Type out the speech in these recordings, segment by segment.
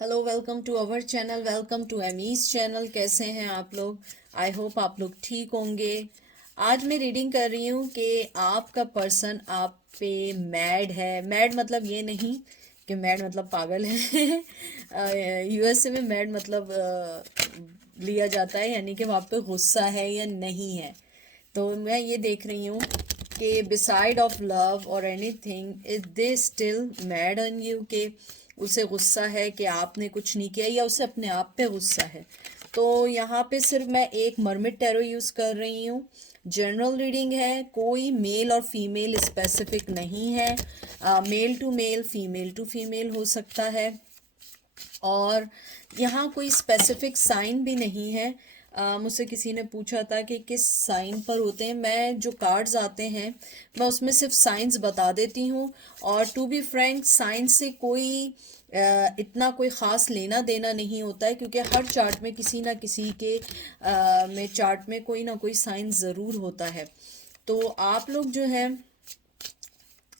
Hello, welcome to our channel, welcome to Amy's channel. कैसे हैं आप लोग? आई होप आप लोग ठीक होंगे। आज मैं रीडिंग कर रही हूँ कि आपका पर्सन आप पे मैड है। मैड मतलब ये नहीं कि मैड मतलब पागल है। यूएसए में मैड मतलब लिया जाता है, यानी कि वहाँ पे गुस्सा है या नहीं है। तो मैं ये देख रही हूँ कि बिसाइड ऑफ लव और anything is they still mad on you, कि उसे गुस्सा है कि आपने कुछ नहीं किया या उसे अपने आप पे गुस्सा है। तो यहाँ पे सिर्फ मैं एक मरमिड टैरो यूज़ कर रही हूँ। जनरल रीडिंग है, कोई मेल और फीमेल स्पेसिफिक नहीं है। Male to male, female to female हो सकता है। और यहाँ कोई स्पेसिफिक साइन भी नहीं है। मुझसे किसी ने पूछा था कि किस साइन पर होते हैं। मैं जो कार्ड्स आते हैं मैं उसमें सिर्फ साइंस बता देती हूँ। और टू बी फ्रैंक, साइंस से कोई इतना कोई ख़ास लेना देना नहीं होता है, क्योंकि हर चार्ट में किसी ना किसी के में चार्ट में कोई ना कोई साइन ज़रूर होता है। तो आप लोग जो हैं,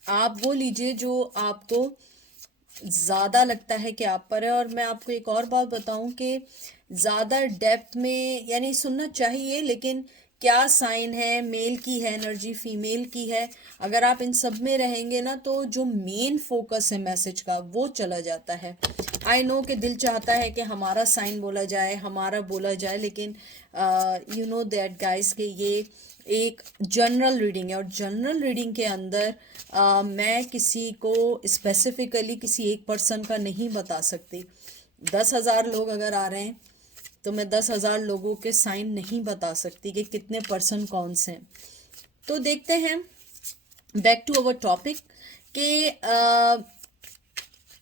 आप वो लीजिए जो आपको ज़्यादा लगता है कि आप पर है। और मैं आपको एक और बात बताऊं कि ज़्यादा डेप्थ में यानी सुनना चाहिए, लेकिन क्या साइन है, मेल की है एनर्जी, फीमेल की है, अगर आप इन सब में रहेंगे ना तो जो मेन फोकस है मैसेज का वो चला जाता है। आई नो कि दिल चाहता है कि हमारा साइन बोला जाए, हमारा बोला जाए, लेकिन यू नो दैट गाइस कि ये एक जनरल रीडिंग है। और जनरल रीडिंग के अंदर मैं किसी को स्पेसिफिकली किसी एक पर्सन का नहीं बता सकती। 10,000 लोग अगर आ रहे हैं तो मैं 10,000 लोगों के साइन नहीं बता सकती कि कितने पर्सन कौन से हैं। तो देखते हैं, बैक टू अवर टॉपिक, कि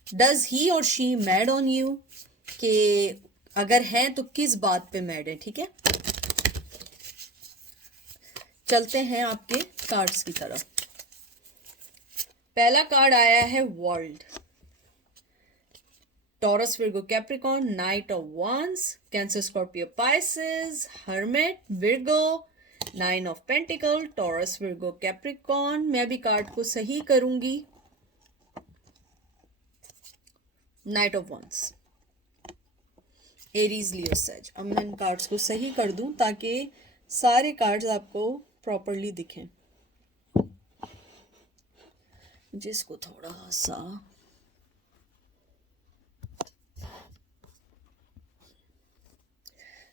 डज ही और शी मैड ऑन यू, कि अगर है तो किस बात पे मैड है। ठीक है, चलते हैं आपके कार्ड्स की तरफ। पहला कार्ड आया है world, Taurus, Virgo, Capricorn, knight of wands, Cancer, Scorpio, Pisces, hermit, Virgo, nine of pentacle, Taurus, Virgo, Capricorn. मैं भी कार्ड को सही करूंगी। Knight of wands, Aries, Leo, sage. अब मैं इन कार्ड्स को सही कर दूं ताकि सारे कार्ड्स आपको प्रॉपरली दिखें। जिसको थोड़ा सा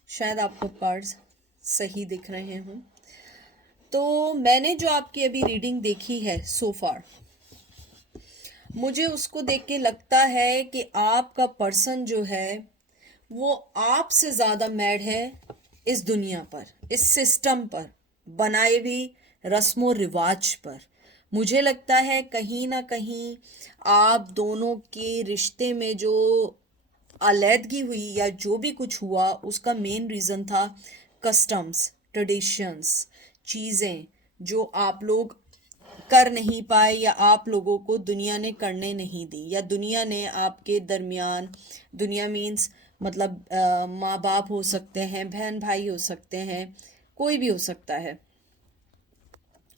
शायद आपको कार्ड्स सही दिख रहे हों। तो मैंने जो आपकी अभी रीडिंग देखी है सो फार, मुझे उसको देख के लगता है कि आपका पर्सन जो है वो आपसे ज़्यादा मैड है इस दुनिया पर, इस सिस्टम पर, बनाए भी रस्मो रिवाज पर। मुझे लगता है कहीं ना कहीं आप दोनों के रिश्ते में जो अलैदगी हुई या जो भी कुछ हुआ उसका मेन रीज़न था कस्टम्स, ट्रेडिशंस, चीज़ें जो आप लोग कर नहीं पाए या आप लोगों को दुनिया ने करने नहीं दी, या दुनिया ने आपके दरमियान, दुनिया मीन्स मतलब माँ बाप हो सकते हैं, बहन भाई हो सकते हैं, कोई भी हो सकता है।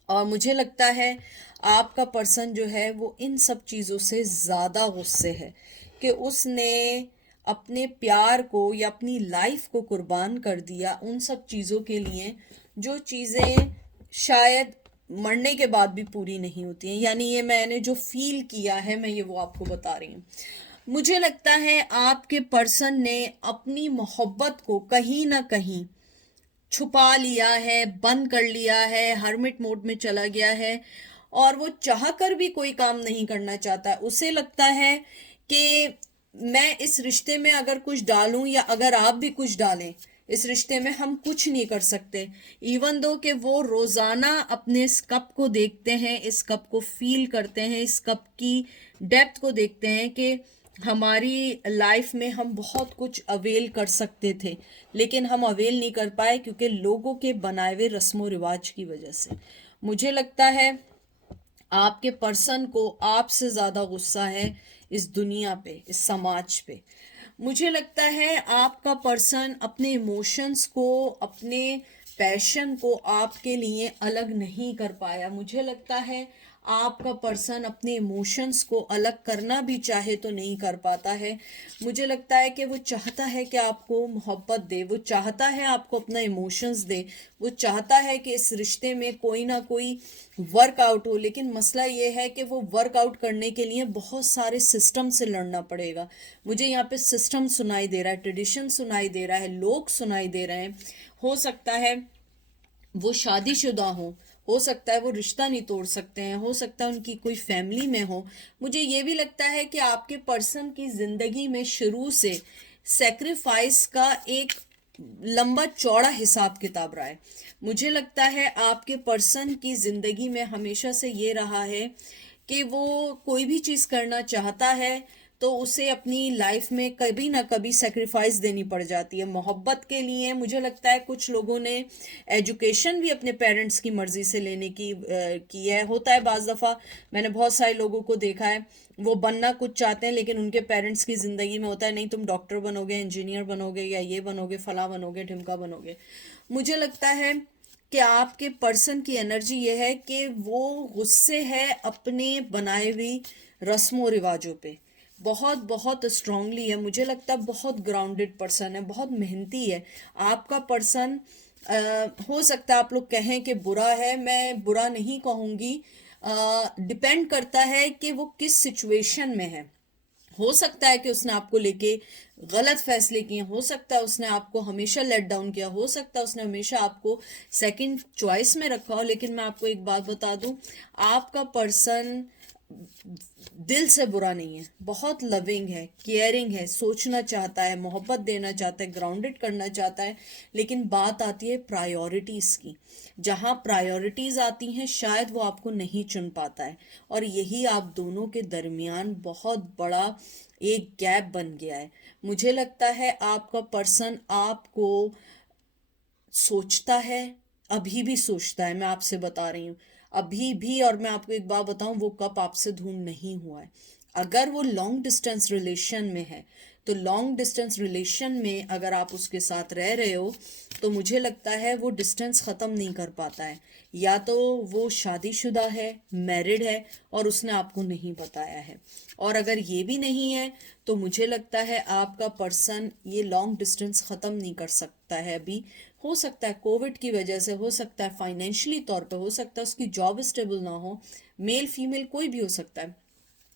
और मुझे लगता है आपका पर्सन जो है वो इन सब चीज़ों से ज़्यादा गुस्से है कि उसने अपने प्यार को या अपनी लाइफ को कुर्बान कर दिया उन सब चीज़ों के लिए जो चीज़ें शायद मरने के बाद भी पूरी नहीं होती हैं। यानी ये मैंने जो फील किया है मैं ये वो आपको बता रही हूँ। मुझे लगता है आपके पर्सन ने अपनी मोहब्बत को कहीं ना कहीं छुपा लिया है, बंद कर लिया है, हर्मिट मोड में चला गया है। और वो चाह कर भी कोई काम नहीं करना चाहता। उसे लगता है कि मैं इस रिश्ते में अगर कुछ डालूं या अगर आप भी कुछ डालें इस रिश्ते में, हम कुछ नहीं कर सकते। इवन दो कि वो रोजाना अपने इस कप को देखते हैं, इस कप को फील करते हैं, इस कप की डेप्थ को देखते हैं कि हमारी लाइफ में हम बहुत कुछ अवेल कर सकते थे, लेकिन हम अवेल नहीं कर पाए क्योंकि लोगों के बनाए हुए रस्मों रिवाज की वजह से। मुझे लगता है आपके पर्सन को आपसे ज़्यादा गुस्सा है इस दुनिया पे, इस समाज पे। मुझे लगता है आपका पर्सन अपने इमोशंस को, अपने पैशन को आपके लिए अलग नहीं कर पाया। मुझे लगता है आपका पर्सन अपने इमोशंस को अलग करना भी चाहे तो नहीं कर पाता है। मुझे लगता है कि वो चाहता है कि आपको मोहब्बत दे, वो चाहता है आपको अपना इमोशंस दे, वो चाहता है कि इस रिश्ते में कोई ना कोई वर्कआउट हो, लेकिन मसला ये है कि वो वर्कआउट करने के लिए बहुत सारे सिस्टम से लड़ना पड़ेगा। मुझे यहाँ पे सिस्टम सुनाई दे रहा है, ट्रेडिशन सुनाई दे रहा है, लोग सुनाई दे रहे हैं। हो सकता है वो शादीशुदा हो सकता है वो रिश्ता नहीं तोड़ सकते हैं, हो सकता है उनकी कोई फैमिली में हो। मुझे ये भी लगता है कि आपके पर्सन की जिंदगी में शुरू से सेक्रीफाइस का एक लंबा चौड़ा हिसाब किताब रहा है। मुझे लगता है आपके पर्सन की जिंदगी में हमेशा से ये रहा है कि वो कोई भी चीज करना चाहता है तो उसे अपनी लाइफ में कभी ना कभी सेक्रीफाइस देनी पड़ जाती है मोहब्बत के लिए। मुझे लगता है कुछ लोगों ने एजुकेशन भी अपने पेरेंट्स की मर्जी से लेने की है। होता है बाज दफ़ा, मैंने बहुत सारे लोगों को देखा है, वो बनना कुछ चाहते हैं लेकिन उनके पेरेंट्स की ज़िंदगी में होता है नहीं तुम डॉक्टर बनोगे, इंजीनियर बनोगे, या ये बनोगे, फला बनोगे, ढिमका बनोगे। मुझे लगता है कि आपके पर्सन की एनर्जी ये है कि वो गुस्से है अपने बनाए हुई रस्मों रिवाजों पे, बहुत बहुत स्ट्रांगली है। मुझे लगता है बहुत ग्राउंडेड पर्सन है, बहुत मेहनती है आपका पर्सन। हो सकता है आप लोग कहें कि बुरा है, मैं बुरा नहीं कहूँगी। डिपेंड करता है कि वो किस सिचुएशन में है। हो सकता है कि उसने आपको लेके गलत फैसले किए, हो सकता है उसने आपको हमेशा लेट डाउन किया, हो सकता है उसने हमेशा आपको सेकंड चॉइस में रखा हो। लेकिन मैं आपको एक बात बता दूं, आपका पर्सन दिल से बुरा नहीं है, बहुत लविंग है, केयरिंग है, सोचना चाहता है, मोहब्बत देना चाहता है, ग्राउंडेड करना चाहता है। लेकिन बात आती है प्रायोरिटीज़ की, जहाँ प्रायोरिटीज़ आती हैं शायद वो आपको नहीं चुन पाता है, और यही आप दोनों के दरमियान बहुत बड़ा एक गैप बन गया है। मुझे लगता है आपका पर्सन आपको सोचता है, अभी भी सोचता है, मैं आपसे बता रही हूँ अभी भी। और मैं आपको एक बात बताऊं, वो कप आपसे दूर नहीं हुआ है। अगर वो लॉन्ग डिस्टेंस रिलेशन में है तो लॉन्ग डिस्टेंस रिलेशन में अगर आप उसके साथ रह रहे हो तो मुझे लगता है वो डिस्टेंस ख़त्म नहीं कर पाता है। या तो वो शादीशुदा है, मैरिड है, और उसने आपको नहीं बताया है। और अगर ये भी नहीं है तो मुझे लगता है आपका पर्सन ये लॉन्ग डिस्टेंस ख़त्म नहीं कर सकता है अभी। हो सकता है कोविड की वजह से, हो सकता है फाइनेंशियली तौर पे, हो सकता है उसकी जॉब स्टेबल ना हो, मेल फीमेल कोई भी हो सकता है।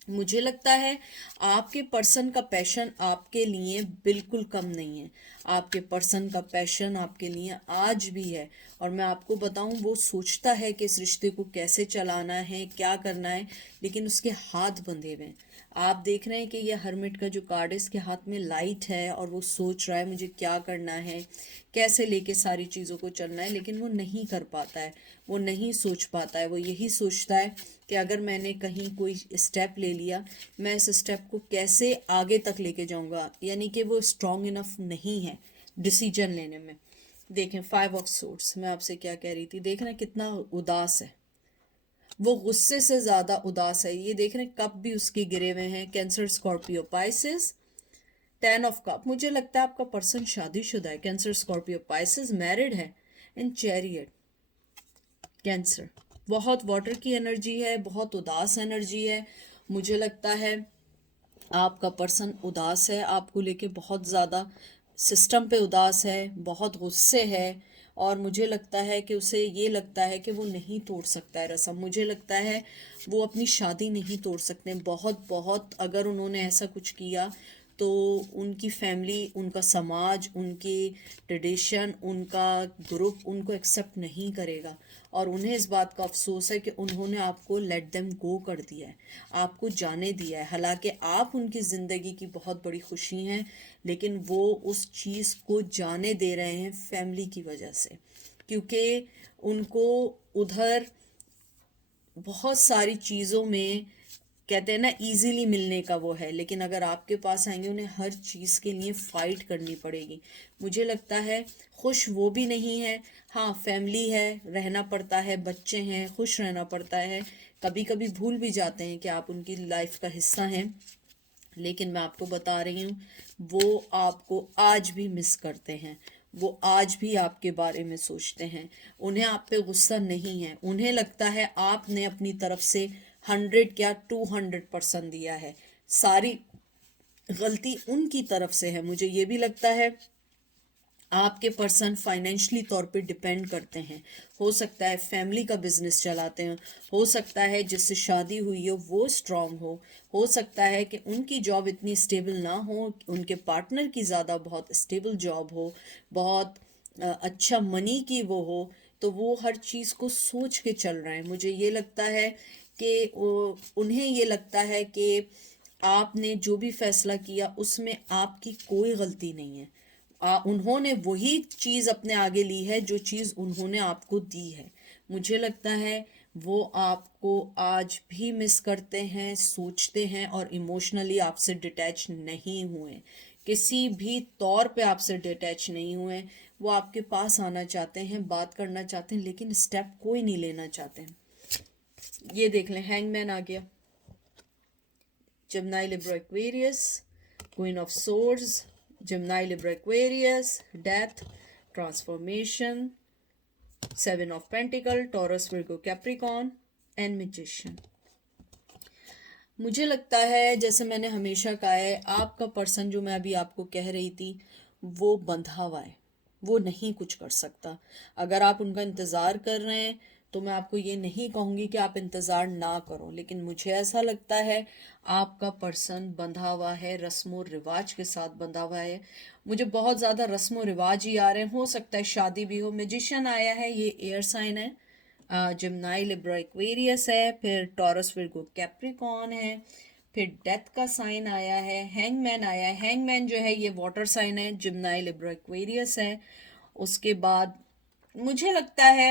मुझे लगता है आपके पर्सन का पैशन आपके लिए बिल्कुल कम नहीं है। आपके पर्सन का पैशन आपके लिए आज भी है, और मैं आपको बताऊं वो सोचता है कि इस रिश्ते को कैसे चलाना है, क्या करना है, लेकिन उसके हाथ बंधे हुए हैं। आप देख रहे हैं कि ये हर्मिट का जो कार्ड है इसके हाथ में लाइट है और वो सोच रहा है मुझे क्या करना है, कैसे लेके सारी चीज़ों को चलना है, लेकिन वो नहीं कर पाता है, वो नहीं सोच पाता है। वो यही सोचता है कि अगर मैंने कहीं कोई स्टेप ले लिया, मैं इस स्टेप को कैसे आगे तक लेके जाऊंगा, यानी कि वो स्ट्रांग इनफ नहीं है डिसीजन लेने में। देखें 5 ऑफ सोर्ड्स, मैं आपसे क्या कह रही थी, देख रहे हैं कितना उदास है, वो गुस्से से ज्यादा उदास है। ये देख रहे हैं कप भी उसके गिरे हुए हैं, cancer, Scorpio, Pisces, 10 of cup. मुझे लगता है आपका पर्सन शादीशुदा है, कैंसर, स्कॉर्पियो, पाइसिस, मैरिड है, एंड चैरियट, कैंसर। बहुत वाटर की एनर्जी है, बहुत उदास एनर्जी है। मुझे लगता है आपका पर्सन उदास है, आपको लेके बहुत ज़्यादा सिस्टम पे उदास है, बहुत गुस्से है। और मुझे लगता है कि उसे ये लगता है कि वो नहीं तोड़ सकता है रस्म। मुझे लगता है वो अपनी शादी नहीं तोड़ सकते। बहुत बहुत अगर उन्होंने ऐसा कुछ किया तो उनकी फैमिली, उनका समाज, उनकी ट्रेडिशन, उनका ग्रुप उनको एक्सेप्ट नहीं करेगा। और उन्हें इस बात का अफसोस है कि उन्होंने आपको लेट देम गो कर दिया है, आपको जाने दिया है। हालांकि आप उनकी ज़िंदगी की बहुत बड़ी खुशी हैं, लेकिन वो उस चीज़ को जाने दे रहे हैं फैमिली की वजह से, क्योंकि उनको उधर बहुत सारी चीज़ों में कहते हैं ना इजीली मिलने का वो है, लेकिन अगर आपके पास आएंगे उन्हें हर चीज़ के लिए फ़ाइट करनी पड़ेगी। मुझे लगता है खुश वो भी नहीं है। हाँ, फैमिली है, रहना पड़ता है, बच्चे हैं, खुश रहना पड़ता है, कभी कभी भूल भी जाते हैं कि आप उनकी लाइफ का हिस्सा हैं। लेकिन मैं आपको बता रही हूँ वो आपको आज भी मिस करते हैं, वो आज भी आपके बारे में सोचते हैं। उन्हें आप पे गुस्सा नहीं है, उन्हें लगता है आपने अपनी तरफ से 100 क्या 200% दिया है, सारी गलती उनकी तरफ से है। मुझे ये भी लगता है आपके पर्सन फाइनेंशियली तौर पे डिपेंड करते हैं। हो सकता है फैमिली का बिजनेस चलाते हैं, हो सकता है जिससे शादी हुई हो वो स्ट्रांग हो सकता है कि उनकी जॉब इतनी स्टेबल ना हो, उनके पार्टनर की ज़्यादा बहुत स्टेबल जॉब हो, बहुत अच्छा मनी की वो हो, तो वो हर चीज़ को सोच के चल रहे हैं। मुझे ये लगता है कि उन्हें ये लगता है कि आपने जो भी फैसला किया उसमें आपकी कोई गलती नहीं है। उन्होंने वही चीज़ अपने आगे ली है जो चीज़ उन्होंने आपको दी है। मुझे लगता है वो आपको आज भी मिस करते हैं, सोचते हैं और इमोशनली आपसे डिटैच नहीं हुए, किसी भी तौर पे आपसे डिटैच नहीं हुए। वो आपके पास आना चाहते हैं, बात करना चाहते हैं, लेकिन स्टेप कोई नहीं लेना चाहते हैं। ये देख लें, हैंगमैन आ गया, Gemini Libra Aquarius, Queen of Swords, Gemini Libra Aquarius, Death, Transformation, Seven of Pentacle, Taurus Virgo Capricorn and Magician। मुझे लगता है जैसे मैंने हमेशा कहा है, आपका पर्सन जो मैं अभी आपको कह रही थी वो बंधा हुआ है, वो नहीं कुछ कर सकता। अगर आप उनका इंतज़ार कर रहे हैं तो मैं आपको ये नहीं कहूँगी कि आप इंतज़ार ना करो, लेकिन मुझे ऐसा लगता है आपका पर्सन बंधा हुआ है, रस्म रिवाज के साथ बंधा हुआ है। मुझे बहुत ज़्यादा रस्म रिवाज ही आ रहे हैं, हो सकता है शादी भी हो। मैजिशियन आया है, ये एयर साइन है, जिम्नाई लिब्रा एक्वेरियस है, फिर टॉरस विर्गो कैप्रिकॉन है, फिर डेथ का साइन आया है, हैंगमैन आया है। हैंगमैन जो है ये वाटर साइन है, जिम्नाई लिब्रा एक्वेरियस है। उसके बाद मुझे लगता है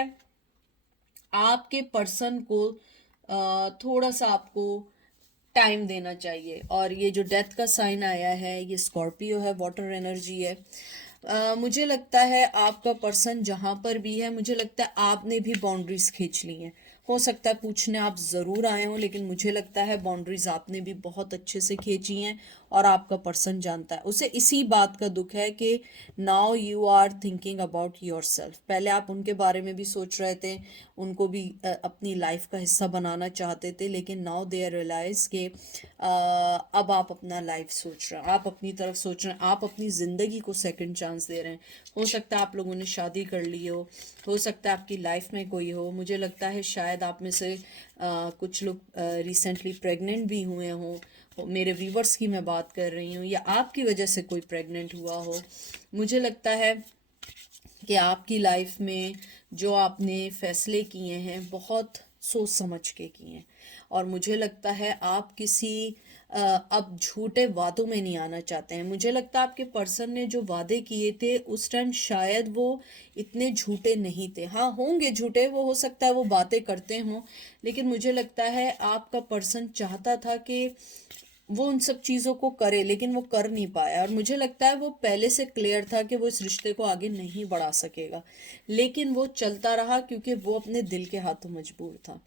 आपके पर्सन को थोड़ा सा आपको टाइम देना चाहिए। और ये जो डेथ का साइन आया है ये स्कॉर्पियो है, वाटर एनर्जी है। मुझे लगता है आपका पर्सन जहाँ पर भी है, मुझे लगता है आपने भी बाउंड्रीज खींच ली हैं। हो सकता है पूछने आप ज़रूर आए हों, लेकिन मुझे लगता है बाउंड्रीज आपने भी बहुत अच्छे से खींची हैं और आपका पर्सन जानता है। उसे इसी बात का दुख है कि now you are thinking about yourself. पहले आप उनके बारे में भी सोच रहे थे, उनको भी अपनी लाइफ का हिस्सा बनाना चाहते थे, लेकिन नाउ दे रियलाइज के अब आप अपना लाइफ सोच रहे हैं, आप अपनी तरफ सोच रहे हैं, आप अपनी ज़िंदगी को सेकंड चांस दे रहे हैं। हो सकता है आप लोगों ने शादी कर ली हो सकता है आपकी लाइफ में कोई हो। मुझे लगता है शायद आप में से कुछ लोग रिसेंटली प्रेग्नेंट भी हुए हों, मेरे व्यूवर्स की मैं बात कर रही हूँ, या आपकी वजह से कोई प्रेग्नेंट हुआ हो। मुझे लगता है कि आपकी लाइफ में जो आपने फैसले किए हैं बहुत सोच समझ के किए हैं, और मुझे लगता है आप किसी अब झूठे वादों में नहीं आना चाहते हैं। मुझे लगता है आपके पर्सन ने जो वादे किए थे उस टाइम शायद वो इतने झूठे नहीं थे। हाँ होंगे झूठे, वो हो सकता है वो बातें करते हों, लेकिन मुझे लगता है आपका पर्सन चाहता था कि वो उन सब चीज़ों को करे, लेकिन वो कर नहीं पाया। और मुझे लगता है वो पहले से क्लियर था कि वो इस रिश्ते को आगे नहीं बढ़ा सकेगा, लेकिन वो चलता रहा क्योंकि वो अपने दिल के हाथों मजबूर था।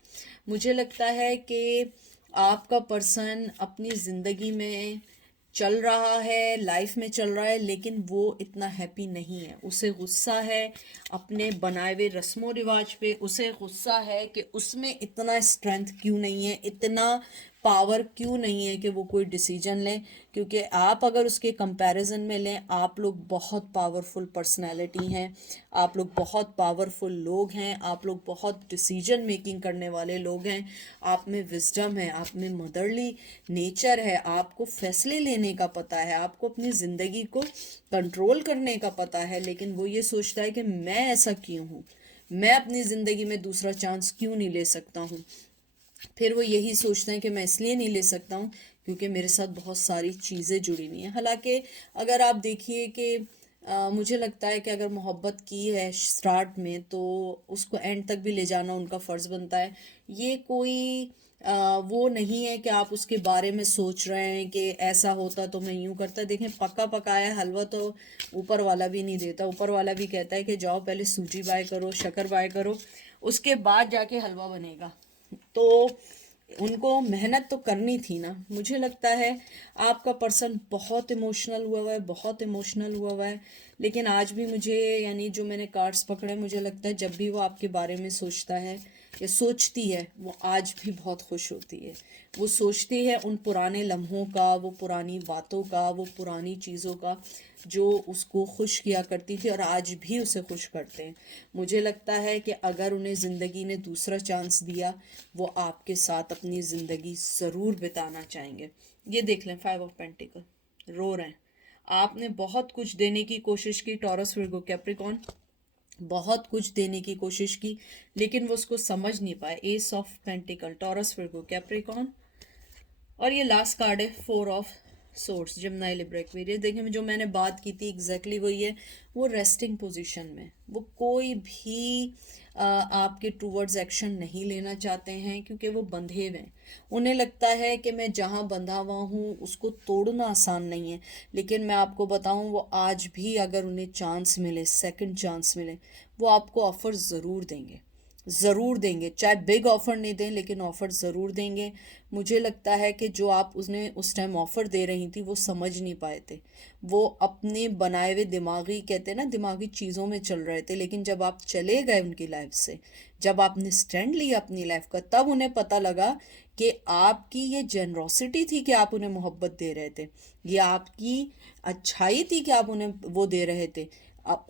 मुझे लगता है कि आपका पर्सन अपनी ज़िंदगी में चल रहा है, लाइफ में चल रहा है, लेकिन वो इतना हैप्पी नहीं है। उसे गुस्सा है अपने बनाए हुए रस्मों रिवाज पे, उसे गुस्सा है कि उसमें इतना स्ट्रेंथ क्यों नहीं है, इतना पावर क्यों नहीं है कि वो कोई डिसीजन लें। क्योंकि आप अगर उसके कंपैरिजन में लें, आप लोग बहुत पावरफुल पर्सनालिटी हैं, आप लोग बहुत पावरफुल लोग हैं, आप लोग बहुत डिसीजन मेकिंग करने वाले लोग हैं। आप में विजडम है, आप में मदरली नेचर है, आपको फैसले लेने का पता है, आपको अपनी ज़िंदगी को कंट्रोल करने का पता है। लेकिन वो ये सोचता है कि मैं ऐसा क्यों हूँ, मैं अपनी ज़िंदगी में दूसरा चांस क्यों नहीं ले सकता हूँ। फिर वो यही सोचते हैं कि मैं इसलिए नहीं ले सकता हूँ क्योंकि मेरे साथ बहुत सारी चीज़ें जुड़ी हुई हैं। हालांकि अगर आप देखिए कि मुझे लगता है कि अगर मोहब्बत की है स्टार्ट में तो उसको एंड तक भी ले जाना उनका फ़र्ज़ बनता है। ये कोई वो नहीं है कि आप उसके बारे में सोच रहे हैं कि ऐसा होता तो मैं यूँ करता। देखें, पका पकाया हलवा तो ऊपर वाला भी नहीं देता। ऊपर वाला भी कहता है कि जाओ पहले सूजी बाय करो, शक्कर बाय करो, उसके बाद जाके हलवा बनेगा। तो उनको मेहनत तो करनी थी ना। मुझे लगता है आपका पर्सन बहुत इमोशनल हुआ हुआ है, बहुत इमोशनल हुआ हुआ है। लेकिन आज भी मुझे, यानी जो मैंने कार्ड्स पकड़े, मुझे लगता है जब भी वो आपके बारे में सोचता है या सोचती है, वो आज भी बहुत खुश होती है। वो सोचती है उन पुराने लम्हों का, वो पुरानी बातों का, वो पुरानी चीज़ों का जो उसको खुश किया करती थी और आज भी उसे खुश करते हैं। मुझे लगता है कि अगर उन्हें ज़िंदगी ने दूसरा चांस दिया, वो आपके साथ अपनी ज़िंदगी ज़रूर बिताना चाहेंगे। ये देख लें, 5 ऑफ पेंटिकल, रो रहे हैं। आपने बहुत कुछ देने की कोशिश की, टॉरस विर्गो कैप्रिकॉर्न, बहुत कुछ देने की कोशिश की, लेकिन वो उसको समझ नहीं पाए। S of pentacle, Taurus Virgo Capricorn, और ये लास्ट कार्ड है 4 ऑफ सोर्स, जिम्नाई लिब्रा एक्वेरियस। देखिए, जो मैंने बात की थी एग्जैक्टली वही है। वो रेस्टिंग पोजीशन में, वो कोई भी आपके टूवर्ड्स एक्शन नहीं लेना चाहते हैं, क्योंकि वो बंधे हुए हैं। उन्हें लगता है कि मैं जहाँ बंधा हुआ हूँ उसको तोड़ना आसान नहीं है। लेकिन मैं आपको बताऊँ, वो आज भी अगर उन्हें चांस मिले, सेकंड चांस मिले, वो आपको ऑफर ज़रूर देंगे, ज़रूर देंगे। चाहे बिग ऑफ़र नहीं दें, लेकिन ऑफ़र ज़रूर देंगे। मुझे लगता है कि जो आप उसने उस टाइम ऑफ़र दे रही थी, वो समझ नहीं पाए थे। वो अपने बनाए हुए दिमागी, कहते हैं ना, दिमागी चीज़ों में चल रहे थे। लेकिन जब आप चले गए उनकी लाइफ से, जब आपने स्टैंड लिया अपनी लाइफ का, तब उन्हें पता लगा कि आपकी ये जेनरोसिटी थी कि आप उन्हें मोहब्बत दे रहे थे। ये आपकी अच्छाई थी कि आप उन्हें वो दे रहे थे।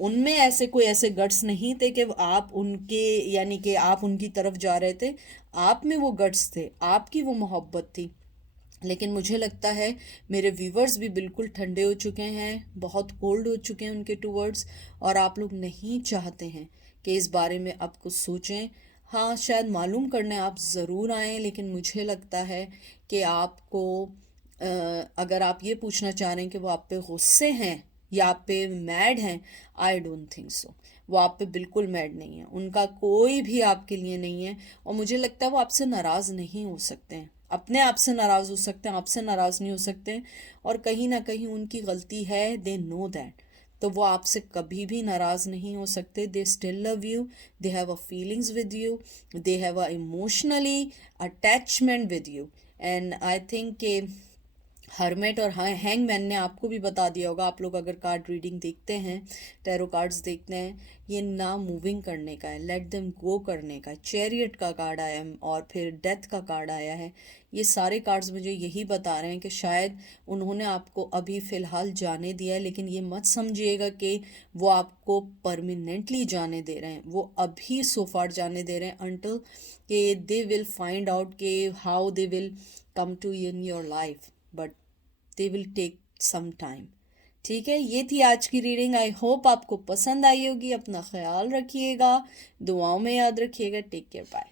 उनमें ऐसे कोई ऐसे गट्स नहीं थे कि आप उनके, यानी कि आप उनकी तरफ जा रहे थे। आप में वो गट्स थे, आपकी वो मोहब्बत थी। लेकिन मुझे लगता है मेरे व्यूवर्स भी बिल्कुल ठंडे हो चुके हैं, बहुत कोल्ड हो चुके हैं उनके टूवर्ड्स, और आप लोग नहीं चाहते हैं कि इस बारे में अब कुछ सोचें। हाँ, शायद मालूम करने आप ज़रूर आएँ, लेकिन मुझे लगता है कि आपको अगर आप ये पूछना चाह रहे हैं कि वो आप पे गुस्से हैं या आप पे मैड हैं, आई डोंट थिंक सो। वो आप पे बिल्कुल मैड नहीं है, उनका कोई भी आपके लिए नहीं है। और मुझे लगता है वो आपसे नाराज़ नहीं हो सकते हैं, अपने आप से नाराज़ हो सकते हैं, आपसे नाराज़ नहीं हो सकते। और कहीं ना कहीं उनकी गलती है, दे नो दैट। तो वो आपसे कभी भी नाराज़ नहीं हो सकते। They still love you, they have a feelings with you, they have a emotionally attachment with you. And I think के हर्मेट और हैंगमैन ने आपको भी बता दिया होगा, आप लोग अगर कार्ड रीडिंग देखते हैं, टैरो कार्ड्स देखते हैं, ये ना मूविंग करने का है, लेट देम गो करने का है। चैरियट का कार्ड आया है और फिर डेथ का कार्ड आया है। ये सारे कार्ड्स मुझे यही बता रहे हैं कि शायद उन्होंने आपको अभी फ़िलहाल जाने दिया है, लेकिन ये मत समझिएगा कि वो आपको परमानेंटली जाने दे रहे हैं। वो अभी सो फार जाने दे रहे हैं अंटिल कि दे विल फाइंड आउट कि how they will come to in your life, but they will take some time. ठीक है, ये थी आज की रीडिंग। आई होप आपको पसंद आई होगी। अपना ख्याल रखिएगा, दुआओं में याद रखिएगा। Take care, bye.